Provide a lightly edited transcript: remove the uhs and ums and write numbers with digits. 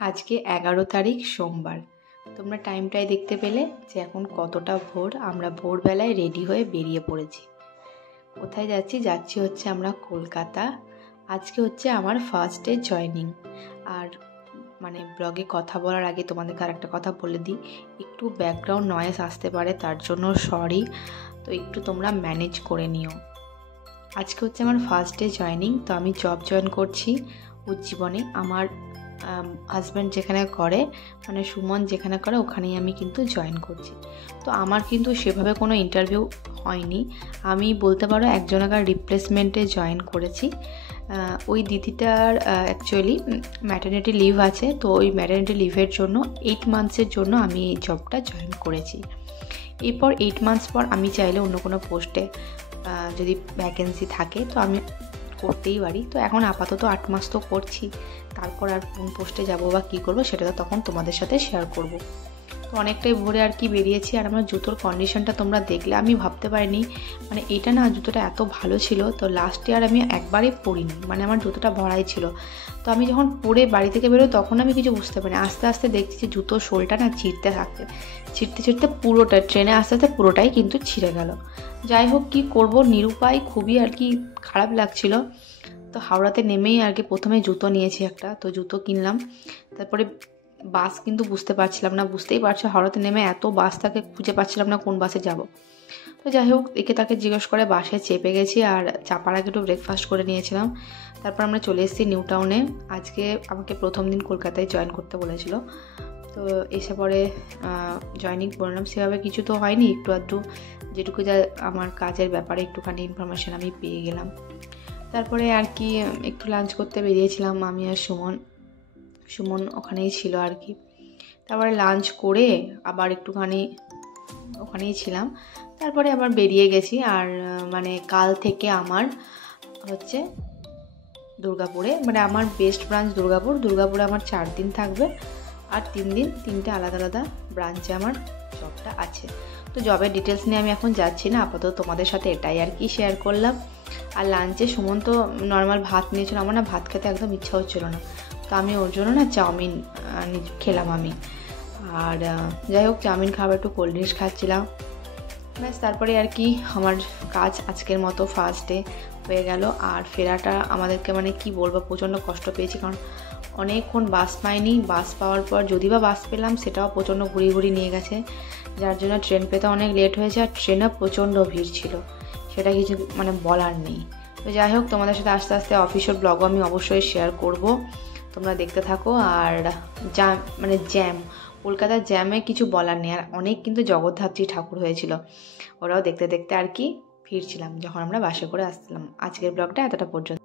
আজকে 11 তারিখ সোমবার। তোমরা টাইমটাই দেখতে পেলে যে এখন কতটা ভোর। আমরা ভোরবেলায় রেডি হয়ে বেরিয়ে পড়েছি। কোথায় যাচ্ছি? যাচ্ছি হচ্ছে আমরা কলকাতা। আজকে হচ্ছে আমার ফার্স্ট ডে জয়নিং। আর ব্লগে কথা বলার আগে তোমাদেরকে আর একটা কথা বলে দিই, একটু ব্যাকগ্রাউন্ড নয়েজ আসতে পারে, তার জন্য সরি। তো একটু তোমরা ম্যানেজ করে নিও। আজকে হচ্ছে আমার ফার্স্ট ডে জয়নিং। তো আমি জব জয়েন করছি উজ্জীবনে। আমার হাজব্যান্ড যেখানে করে, সুমন যেখানে করে, ওখানেই আমি কিন্তু জয়েন করছি। তো আমার কিন্তু সেভাবে কোনো ইন্টারভিউ হয়নি। আমি বলতে পারো একজনের রিপ্লেসমেন্টে জয়েন করেছি। ওই দিদিটার অ্যাকচুয়ালি ম্যাটারনিটি লিভ আছে। তো ওই ম্যাটারনিটি লিভের জন্য 8 মান্থসের জন্য আমি এই জবটা জয়েন করেছি। এরপর 8 মান্থস পর আমি চাইলে অন্য কোনো পোস্টে যদি ভ্যাকেন্সি থাকে তো আমি করতেই পারি। তো এখন আপাতত 8 মাস তো করছি, তারপর আর কোন পোস্টে যাবো বা কী করবো সেটা তো তখন তোমাদের সাথে শেয়ার করব। তো অনেকটাই ভোরে আর কি বেরিয়েছি। আর আমার জুতোর কন্ডিশনটা তোমরা দেখলে, আমি ভাবতে পারিনি এটা না, জুতোটা এত ভালো ছিল। তো লাস্ট ইয়ার আমি একবারই পরিনি, আমার জুতোটা ভরাই ছিল। তো আমি যখন পরে বাড়ি থেকে বেরোই তখন আমি কিছু বুঝতে পারিনি। আস্তে আস্তে দেখছি যে জুতোর সোলটা না ছিঁড়তে থাকছে, ছিঁড়তে পুরোটা ট্রেনে আস্তে আস্তে পুরোটাই কিন্তু ছিঁড়ে গেল। যাই হোক, কী করব, নিরুপায়, খুবই আর কি খারাপ লাগছিল। তো হাওড়াতে নেমেই আর কি প্রথমে জুতো নিয়েছি একটা। তো জুতো কিনলাম, তারপরে বাস কিন্তু বুঝতে পারছিলাম না। বুঝতেই পারছো, হাওড়াতে নেমে এত বাস থাকে, খুঁজে পাচ্ছিলাম না কোন বাসে যাব। তো যাই হোক, তাকে জিজ্ঞেস করে বাসে চেপে গেছি। আর চাপার আগে একটু ব্রেকফাস্ট করে নিয়েছিলাম। তারপর আমরা চলে এসেছি নিউ টাউনে। আজকে আমাকে প্রথম দিন কলকাতায় জয়েন করতে বলেছিল। তো এসে পরে জয়েনিং করলাম। সেভাবে কিছু তো হয়নি, একটু আধটু যেটুকু যা আমার কাজের ব্যাপারে একটুখানি ইনফরমেশান আমি পেয়ে গেলাম। তারপরে আর কি একটু লাঞ্চ করতে বেরিয়েছিলাম আমি আর সুমন ওখানেই ছিল আর কি। তারপরে লাঞ্চ করে আবার একটুখানি ওখানেই ছিলাম। তারপরে আবার বেরিয়ে গেছি। আর কাল থেকে আমার হচ্ছে দুর্গাপুরে, আমার বেস্ট ব্রাঞ্চ দুর্গাপুরে আমার 4 দিন থাকবে। আর 3 দিন 3টে আলাদা আলাদা ব্রাঞ্চে আমার জবটা আছে। তো জবের ডিটেলস নিয়ে আমি এখন যাচ্ছি না, আপাতত তোমাদের সাথে এটাই আর কি শেয়ার করলাম। আর লাঞ্চে সুমন তো নর্মাল ভাত নিয়েছিল, আমার না ভাত খেতে একদম ইচ্ছা হচ্ছিল না। তো আমি ওর জন্য না চাউমিন খেলাম আমি। আর যাই হোক, চাউমিন খাবার, একটু কোল্ড ড্রিঙ্কস খাচ্ছিলাম। ব্যাস, তারপরে আর কি আমার কাজ আজকের মতো ফার্স্ট ডে হয়ে গেল। আর ফেরাটা আমাদেরকে কি বলবো, প্রচণ্ড কষ্ট পেয়েছি, কারণ অনেকক্ষণ বাস পাইনি। বাস পাওয়ার পর যদি বা বাস পেলাম, সেটাও প্রচণ্ড ঘুরিয়ে নিয়ে গেছে, যার জন্য ট্রেন পেতে অনেক লেট হয়েছে। আর ট্রেনে প্রচণ্ড ভিড় ছিল, সেটা কিছু বলার নেই। তো যাই হোক, তোমাদের সাথে আস্তে আস্তে অফিসিয়াল ব্লগও আমি অবশ্যই শেয়ার করব, তোমরা দেখতে থাকো। আর জ্যাম, কলকাতার জ্যামে কিছু বলার নেই। আর অনেক কিন্তু জগদ্ধাত্রী ঠাকুর হয়েছিল, ওরাও দেখতে দেখতে আর কি ফিরছিলাম যখন আমরা বাসে করে আসছিলাম। আজকের ব্লগটা এতটা পর্যন্ত।